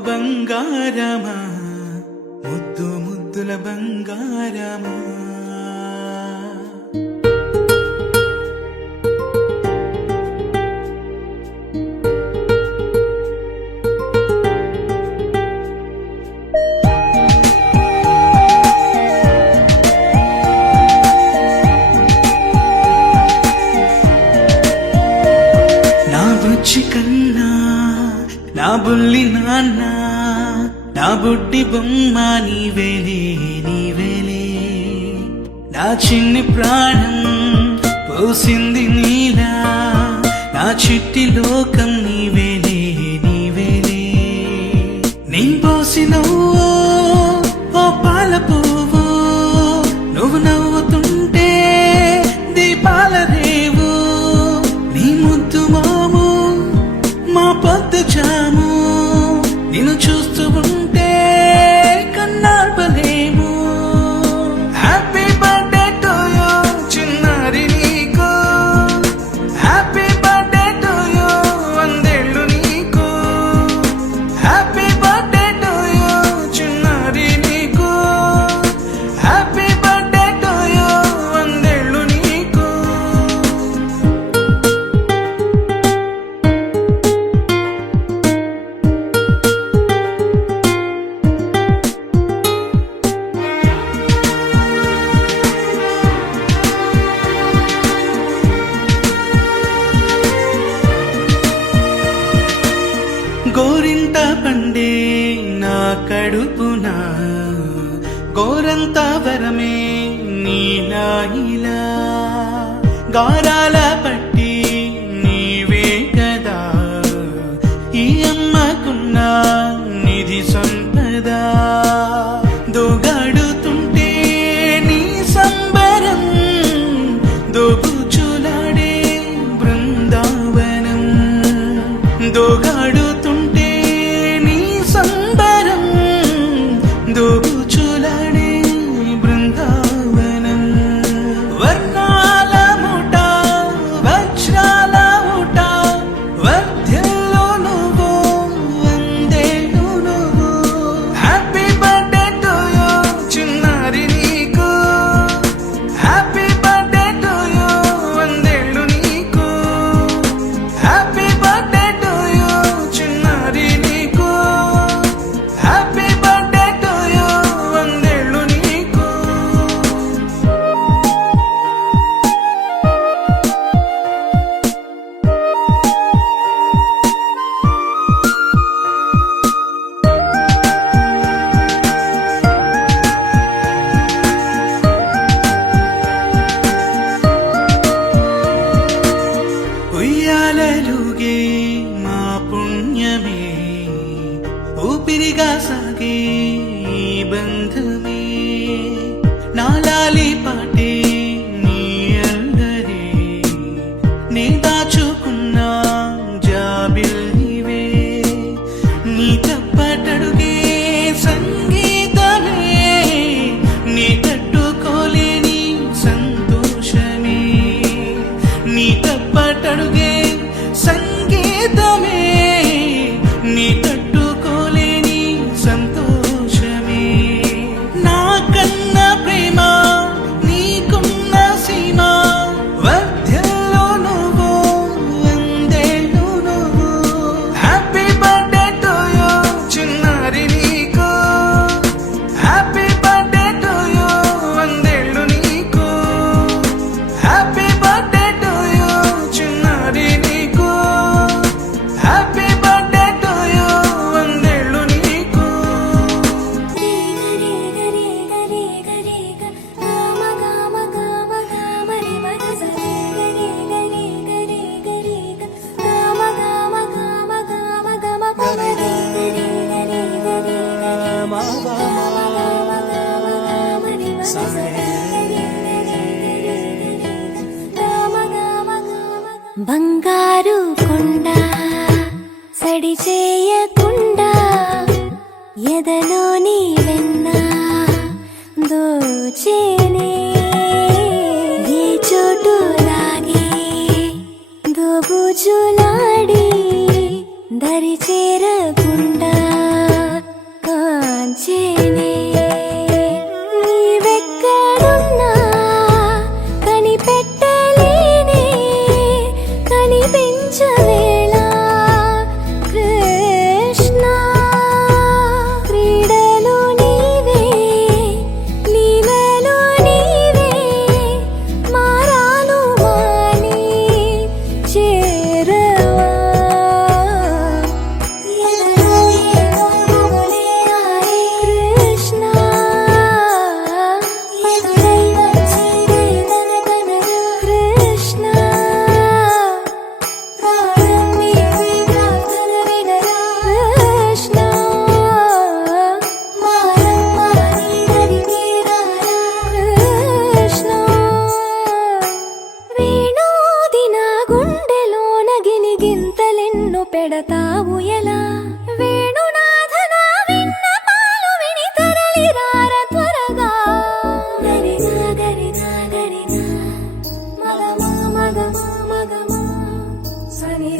బంగారమా ముద్దు ముద్దుల బంగారమా నా బుజ్జి కన్నా నా బుల్లి నాన్న నా బుడ్డి బొమ్మ నీవేలే నీవేలే నా చిన్ని ప్రాణం పోసింది నీలా నా చిట్టి లోకం నీవేలే నీవేలే నీ పోసినవో ఓ పాల పువ్వు నువ్వు నవ్వుతుంటే దీపాల రేవు నీ ముద్దు మోము మా పొద్దు జాము నిన్ను చూస్తూ ఉంటే కన్నార్పలేము హ్యాపీ బర్త్డే టు యూ చిన్నారి నీకు హ్యాపీ బర్త్డే టు యూ వందేళ్ళు నీకు హ్యాపీ బర్త్డే టు యూ చిన్నారి నీకు హ్యాపీ బర్త్డే టు యూ వందేళ్ళు నీకు గోరింట పండే నా కడుపున గోరంత వరమే నీలా ఇలా గారాల పట్టి నీవే కదా ఈ అమ్మకున్న నిధి సంపద దోగాడుతుంటే నీ సంబరం దోబుచులాడే బృందావనం దోగాడుతుంటే నీ సంబరం దోబుచులాడే బృందావనం వర్ణాల ముఠ వజ్రాల ముఠ వర్ధ్యంలో నువ్వు వందేళ్ళు నువ్వు హ్యాపీ బర్త్డే టు యూ చిన్నారి నీకు హ్యాపీ బర్త్డే టు యూ వందేళ్ళు నీకు హ్యాపీ బర్త్డే టు యూ చిన్నారి నీకు హ్యాపీ బర్త్డే టు యూ వందేళ్ళు నీకు ఉయ్యాలలుగే మా పుణ్యమే ఊపిరిగా సాగే ఈ బంధమే నాలాలి పాటే నీ అందరే నే దాచుకున్న జాబిల్లివే నీ తప్పటడుగే సంగీతమే నీ తట్టుకోలేని సంతోషమే నీ తప్పటడుగే సంగీతమే నీ తట్టుకోలేని సంతోషమే నా కన్న ప్రేమ నీకున్న సీమ వర్ధ్యంలో నువ్వు వందేళ్ళు నువ్వు హ్యాపీ బర్త్డే టు యూ చిన్నారి నీకు హ్యాపీ బర్త్డే టు యూ వందేళ్ళు నీకు హ్యాపీ బర్త్డే టు యూ చిన్నారి నీకు హ్యాపీ బర్త్డే టు యూ వందేళ్ళు నీకు బంగారు కొండ సడి చేయకుండా ఎదలోని వెన్న దోచేనే ఏ చోటు లాగే దోబుచులాడి దరి చేరకుండా కాంచేనే నీవెక్కడున్నా కనిపెట్టలేనే కనిపించవేళ కృష్ణ క్రీడలు నీవే లీలలు నీవే మారాను మాని చేరవా కృష్ణ కృష్ణ కృష్ణ కృష్ణ వేణోది నా గుండెలోన గిలిగింతలెన్ను పెడతావు ఎలా వేణునాథ నా విన్నపాలు విని తరలిరార త్వరగా గరినా గరినా గరినా మగమా మగమా మగమా సని